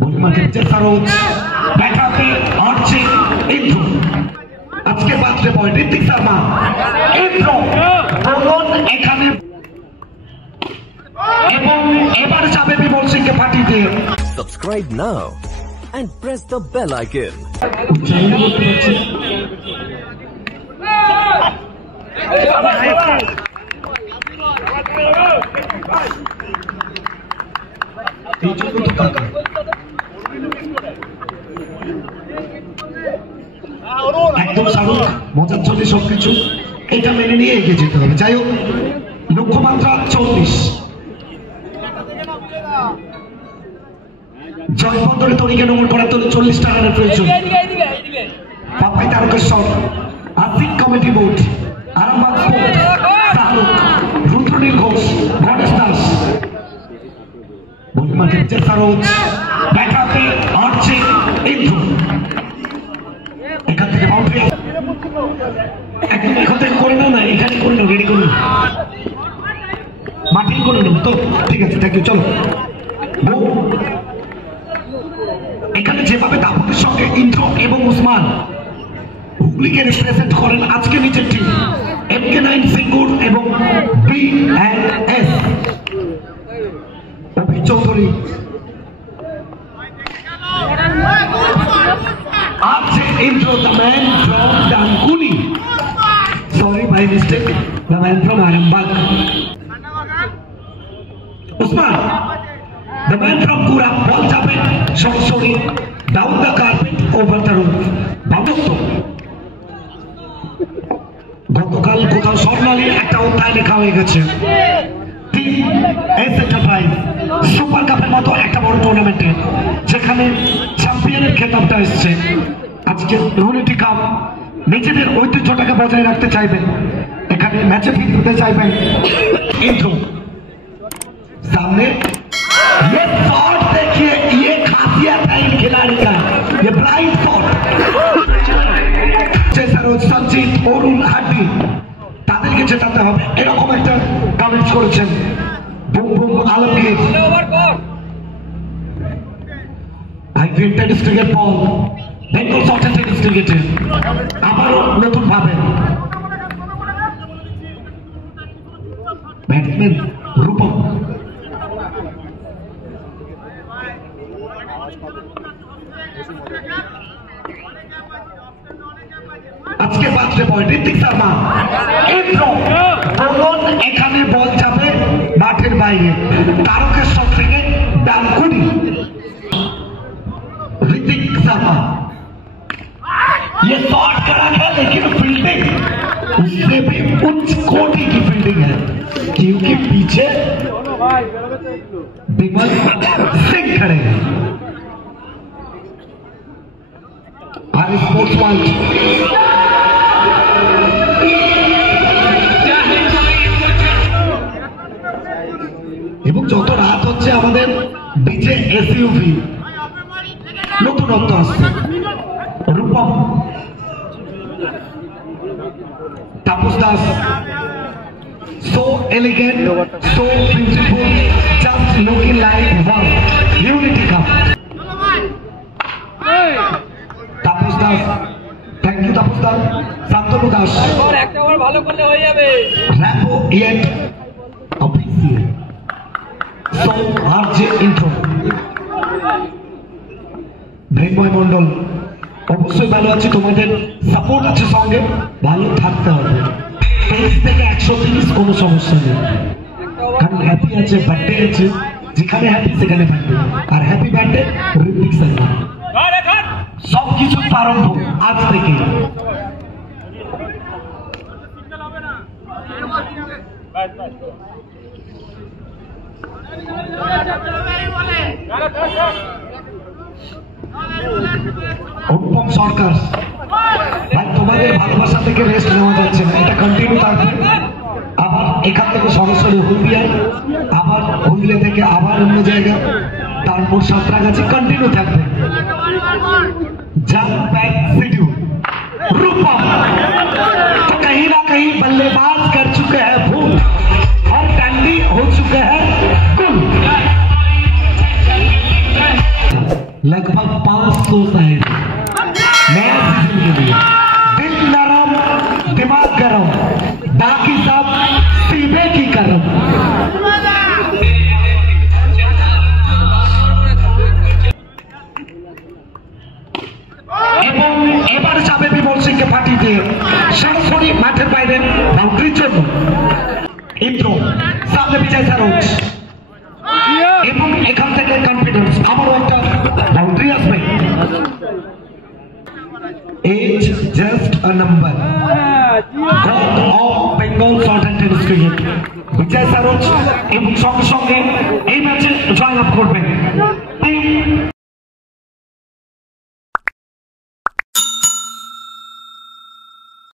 सरोज बैठाते arching intro आज के बाद बॉय ऋतिक शर्मा इंट्रो बोलन এখানে এবং এবার যাবে বিমল সিংকে পার্টি দিয়ে Subscribe now and press the bell icon. একদম শাহরুখ মজার চলে সবকিছু এটা মেনে নিয়ে এগিয়ে যেতে হবে। যাই হোক লক্ষ্যমাত্রা 40 জয়বন্দরে তরিকে নম্বর করা তো 40 টাকার প্রয়োজন। পাপাই তারকেশ্বর আর্থিক committee board Arambagh sport Shahrukh Rudranil Ghosh Ganesh Das Saroj ব্যাটাতে আর্চিং ইন্দ্র এখান থেকে বাউন্ডারি একদম এখান থেকে করে নাও না এখানে করে নাও রেডি করুন মাটির করে নাও তো ঠিক আছে থ্যাংক ইউ চলো এখানে যেভাবে দাপটের সঙ্গে ইন্দ্র এবং উসমান হুগলিকে রিপ্রেজেন্ট করেন আজকে নিচের টিম MK9 সিঙ্গুর এবং BNS অভি চৌধুরী आज intro the man from Dankuni sorry by mistake the man from Arambagh Usman the man from पूरा बॉल जापे sorry down the carpet over the roof বাবুত্ব গতকাল কোথাও স্বর্ণালী একটা অধ্যায় লেখা হয়ে গেছে টিম এস এন্টারপ্রাইজ সুপার কাপের মতো একটা বড় টুর্নামেন্টে যেখানে চ্যাম্পিয়নের খেতাবটা এসছে আজকে ইউনিটি কাপ নিজেদের ঐতিহ্যটাকে বজায় রাখতে চাইবেন এখানে ম্যাচে ফিরতে চাইবেন কিন্তু सामने ये शॉट देखिए ये खासियत है इन खिलाड़ी का ये ब्लाइंड शॉट সরোজ সঞ্জিত অরুণ হাড্ডি তাদেরকে জেতাতে হবে এরকম একটা কমেন্টস করেছেন boom boom Alamgir hydrated cricket ball Bengal শর্টেড ক্রিকেটে আবারও নতুন ভাবে ব্যাটসম্যান রূপম আজকে বাদশা বয় ঋতিক শর্মা ইন্ট্রো বলন এখানে বল যাবে মাঠের বাইরে তারকেশ্বর থেকে ডানকুনি ऋतिक शर्मा ये शॉट करा है लेकिन फील्डिंग उससे भी उच्च कोटि की फील्डिंग है क्योंकि पीछे विमल सिंह खड़े हैं और स्पोर्ट्स वर्ल्ड এবং যত রাত হচ্ছে আমাদের ডিজে এসইউভি নতুনত্ব আসছে রূপম তাপস Das so elegant so beautiful just looking like wow unity cup Tapas Das thank you Tapas Das Shantanu Das একটা ওভার ভালো করলে হয়ে যাবে র্যাপো yet official so RJ intro Mrinmoy Mondal অবশ্যই ভালো আছে তোমাদের সাপোর্ট আছে সঙ্গে ভালো থাকতে হবে 23 থেকে 130 কোনো সমস্যা নেই কারণ হ্যাপি আছে বার্থডে আছে যেখানে হ্যাপি সেখানে বার্থডে আর হ্যাপি বার্থডে ঋতিক শর্মা সব কিছু প্রারম্ভ আজ থেকে অনুপম সরকার ভাই তোমাদের ভালোবাসা থেকে রেস্ট নেওয়া যাচ্ছে না এটা কন্টিনিউ থাকবে আবার এখান থেকে সরাসরি হলদিয়া আবার হলদিয়া থেকে আবার অন্য জায়গা তারপর সাঁতরাগাছি কন্টিনিউ থাকবে जंप बैक शेड्यूल रूपम तो कहीं ना कहीं बल्लेबाज कर चुके हैं भूल और डंडी हो चुके हैं गुल लगभग 500 साइड नया सीजन के लिए दिल नरम दिमाग गरम बाकी सब सीधे की करम এবং এবার যাবে বিমল সিংকে পাঠিয়ে দিয়ে সরাসরি মাঠের বাইরে বাউন্ডারির জন্য ইন্দ্র সামনে বিজয় সারোজ এবং এখান থেকে কনফিডেন্স আবারও একটা বাউন্ডারি আসবে as just a number god of Bengal short and tennis cricket Bijoy Saroj এবং সঙ্গে সঙ্গে এই ম্যাচে জয়লাভ করবেন